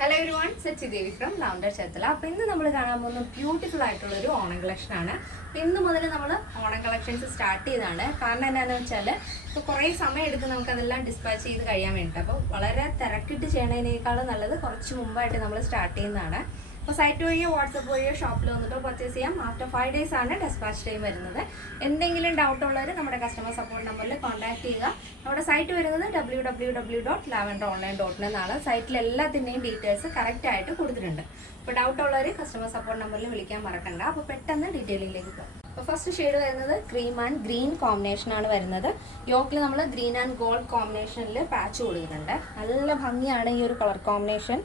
Hello everyone, Sachi Devi from ലൗണ്ടർ ചേർത്തല. അപ്പോൾ ഇന്ന് നമ്മൾ കാണാൻ പോകുന്ന ബ്യൂട്ടിഫുൾ ആയിട്ടുള്ളൊരു ഓണം കളക്ഷനാണ്. അപ്പോൾ ഇന്ന് മുതൽ നമ്മൾ ഓണം കളക്ഷൻസ് സ്റ്റാർട്ട് ചെയ്തതാണ്. കാരണം എന്താണെന്ന് വെച്ചാൽ ഇപ്പോൾ കുറേ സമയം എടുക്കും നമുക്കതെല്ലാം ഡിസ്പാച്ച് ചെയ്ത് കഴിയാൻ വേണ്ടിയിട്ട്. അപ്പോൾ വളരെ തിരക്കിട്ട് ചെയ്യണതിനേക്കാളും നല്ലത് കുറച്ച് മുമ്പായിട്ട് നമ്മൾ സ്റ്റാർട്ട് ചെയ്യുന്നതാണ്. അപ്പോൾ സൈറ്റ് വഴിയോ വാട്സപ്പ് വഴിയോ ഷോപ്പിൽ വന്നിട്ടോ പർച്ചേസ് ചെയ്യാം. ആഫ്റ്റർ 5 days ആണ് ഡെസ്പാച്ച് ടൈം വരുന്നത്. എന്തെങ്കിലും ഡൗട്ട് ഉള്ളവർ നമ്മുടെ കസ്റ്റമർ സപ്പോർട്ട് നമ്പറിൽ കോൺടാക്ട് ചെയ്യുക. നമ്മുടെ സൈറ്റ് വരുന്നത് www.lavenderonline.in എന്നാണ്. സൈറ്റിൽ എല്ലാത്തിൻ്റെയും ഡീറ്റെയിൽസ് കറക്റ്റ് ആയിട്ട് കൊടുത്തിട്ടുണ്ട്. അപ്പോൾ ഡൗട്ട് ഉള്ളവർ കസ്റ്റമർ സപ്പോർട്ട് നമ്പറിൽ വിളിക്കാൻ മറക്കണ്ട. അപ്പോൾ പെട്ടെന്ന് ഡീറ്റെയിലിംഗിലേക്ക് പോകാം. അപ്പോൾ ഫസ്റ്റ് ഷെയ്ഡ് വരുന്നത് ക്രീം ആൻഡ് ഗ്രീൻ കോമ്പിനേഷനാണ് വരുന്നത്. യോക്കിൽ നമ്മൾ ഗ്രീൻ ആൻഡ് ഗോൾഡ് കോമ്പിനേഷനിൽ പാച്ച് കൊടുക്കുന്നുണ്ട്. നല്ല ഭംഗിയാണ് ഈ ഒരു കളർ കോമ്പിനേഷൻ.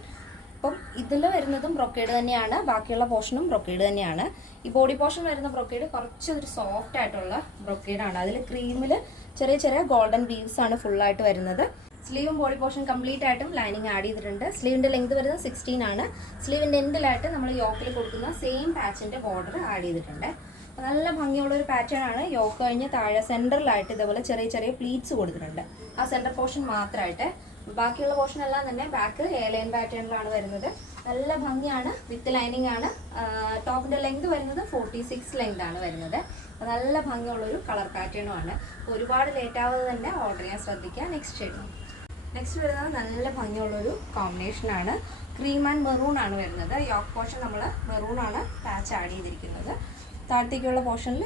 അപ്പം ഇതിൽ വരുന്നതും ബ്രൊക്കേഡ് തന്നെയാണ്, ബാക്കിയുള്ള പോർഷനും ബ്രൊക്കേഡ് തന്നെയാണ്. ഈ ബോഡി പോർഷൻ വരുന്ന ബ്രൊക്കേഡ് കുറച്ചൊരു സോഫ്റ്റ് ആയിട്ടുള്ള ബ്രൊക്കേഡാണ്. അതിൽ ക്രീമിൽ ചെറിയ ചെറിയ ഗോൾഡൻ വീവ്സ് ആണ് ഫുള്ളായിട്ട് വരുന്നത്. സ്ലീവും ബോഡി പോർഷൻ കംപ്ലീറ്റ് ആയിട്ടും ലൈനിങ് ആഡ് ചെയ്തിട്ടുണ്ട്. സ്ലീവിൻ്റെ ലെങ്ത് വരുന്നത് 16 ആണ്. സ്ലീവിൻ്റെ എൻഡിലായിട്ട് നമ്മൾ യോക്കിൽ കൊടുക്കുന്ന സെയിം പാച്ചിൻ്റെ ബോർഡർ ആഡ് ചെയ്തിട്ടുണ്ട്. നല്ല ഭംഗിയുള്ളൊരു പാറ്റേൺ ആണ്. യോക്ക് കഴിഞ്ഞ് താഴെ സെൻറ്ററിലായിട്ട് ഇതേപോലെ ചെറിയ ചെറിയ പ്ലീറ്റ്സ് കൊടുത്തിട്ടുണ്ട്. ആ സെൻറ്റർ പോർഷൻ മാത്രമായിട്ട്. ബാക്കിയുള്ള പോർഷൻ എല്ലാം തന്നെ ബാക്ക് എ ലൈൻ പാറ്റേണിലാണ് വരുന്നത്. നല്ല ഭംഗിയാണ്. വിത്ത് ലൈനിങ് ആണ്. ടോപ്പിൻ്റെ ലെങ്ത് വരുന്നത് 46 ലെങ്ത് ആണ് വരുന്നത്. നല്ല ഭംഗിയുള്ളൊരു കളർ പാറ്റേണും ആണ്. ഒരുപാട് ലേറ്റ് ആവാതെ തന്നെ ഓർഡർ ചെയ്യാൻ ശ്രദ്ധിക്കുക. നെക്സ്റ്റ് വരുന്നത് നല്ല ഭംഗിയുള്ളൊരു കോമ്പിനേഷനാണ്. ക്രീം ആൻഡ് മെറൂൺ ആണ് വരുന്നത്. യോക്ക് പോർഷൻ നമ്മൾ മെറൂൺ ആണ് പാച്ച് ആഡ് ചെയ്തിരിക്കുന്നത്. താഴത്തേക്കുള്ള പോർഷനിൽ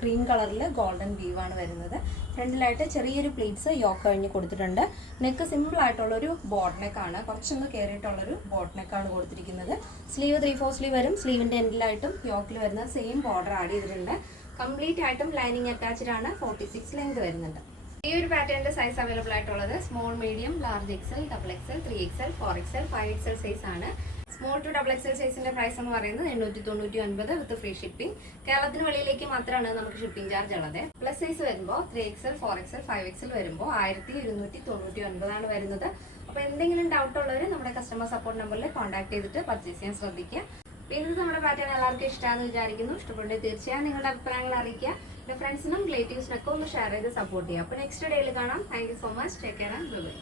ക്രീം കളറിൽ ഗോൾഡൻ വീവാണ് വരുന്നത്. ഫ്രണ്ടിലായിട്ട് ചെറിയൊരു പ്ലീറ്റ്സ് യോക്ക് കഴിഞ്ഞ് കൊടുത്തിട്ടുണ്ട്. നെക്ക് സിമ്പിൾ ആയിട്ടുള്ളൊരു ബോട്ട് നെക്കാണ്, കുറച്ചൊന്ന് കയറിയിട്ടുള്ളൊരു ബോട്ട് നെക്കാണ് കൊടുത്തിരിക്കുന്നത്. സ്ലീവ് 3/4 സ്ലീവ് വരും. സ്ലീവിൻ്റെ എൻഡിലായിട്ടും യോക്കിൽ വരുന്ന സെയിം ബോർഡർ ആഡ് ചെയ്തിട്ടുണ്ട്. കംപ്ലീറ്റ് ആയിട്ടും ലൈനിങ് അറ്റാച്ച്ഡ് ആണ്. 46 ലെങ്ത് വരുന്നുണ്ട്. ഈ ഒരു പാറ്റേണിൻ്റെ സൈസ് അവൈലബിൾ ആയിട്ടുള്ളത് small, medium, large XL, XXL, 3XL, 4XL, 5XL size ആണ്. സ്മോൾ ടു XXL സൈസിന്റെ പ്രൈസ് എന്ന് പറയുന്നത് 899 വിത്ത് ഫ്രീ ഷിപ്പിംഗ്. കേരളത്തിന് വെളിയിലേക്ക് മാത്രമാണ് നമുക്ക് ഷിപ്പിംഗ് ചാർജ് ഉള്ളത്. പ്ലസ് സൈസ് വരുമ്പോൾ 3XL, 4XL, 5XL വരുമ്പോൾ 1299 ആണ് വരുന്നത്. അപ്പോൾ എന്തെങ്കിലും ഡൗട്ട് ഉള്ളവർ നമ്മുടെ കസ്റ്റമർ സപ്പോർട്ട് നമ്പറിൽ കോൺടാക്ട് ചെയ്തിട്ട് പർച്ചേസ് ചെയ്യാൻ ശ്രദ്ധിക്കുക. പിന്നെ നമ്മുടെ പാറ്റേൺ എല്ലാവർക്കും ഇഷ്ടമാണെന്ന് വിചാരിക്കുന്നു. ഇഷ്ടപ്പെട്ടെങ്കിൽ തീർച്ചയായും നിങ്ങളുടെ അഭിപ്രായങ്ങൾ അറിയിക്കുക. എൻ്റെ ഫ്രണ്ട്സിനും റിലേറ്റീവ്സിനൊക്കെ ഒന്ന് ഷെയർ ചെയ്ത് സപ്പോർട്ട് ചെയ്യുക. അപ്പോൾ നെക്സ്റ്റ് ഡേയിൽ കാണാം. Thank you so much. Take care and by.